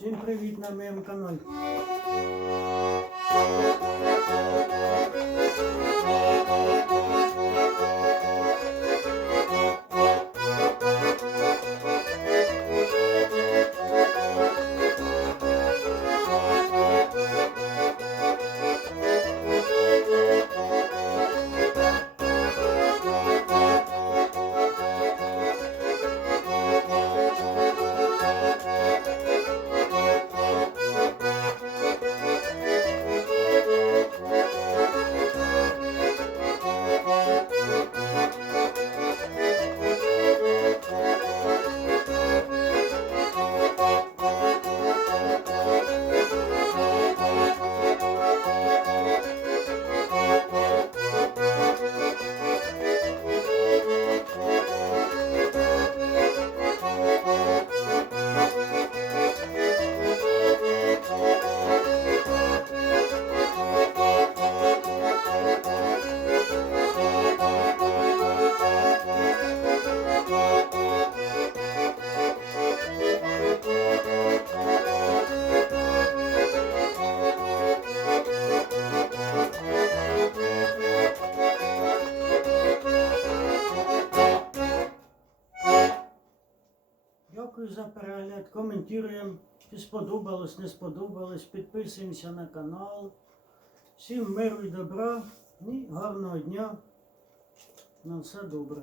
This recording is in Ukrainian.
Всім привіт на моєму каналі. Дякую за перегляд. Коментуємо, чи сподобалось, не сподобалось. Підписуємося на канал. Всім миру і добра і гарного дня. На все добре.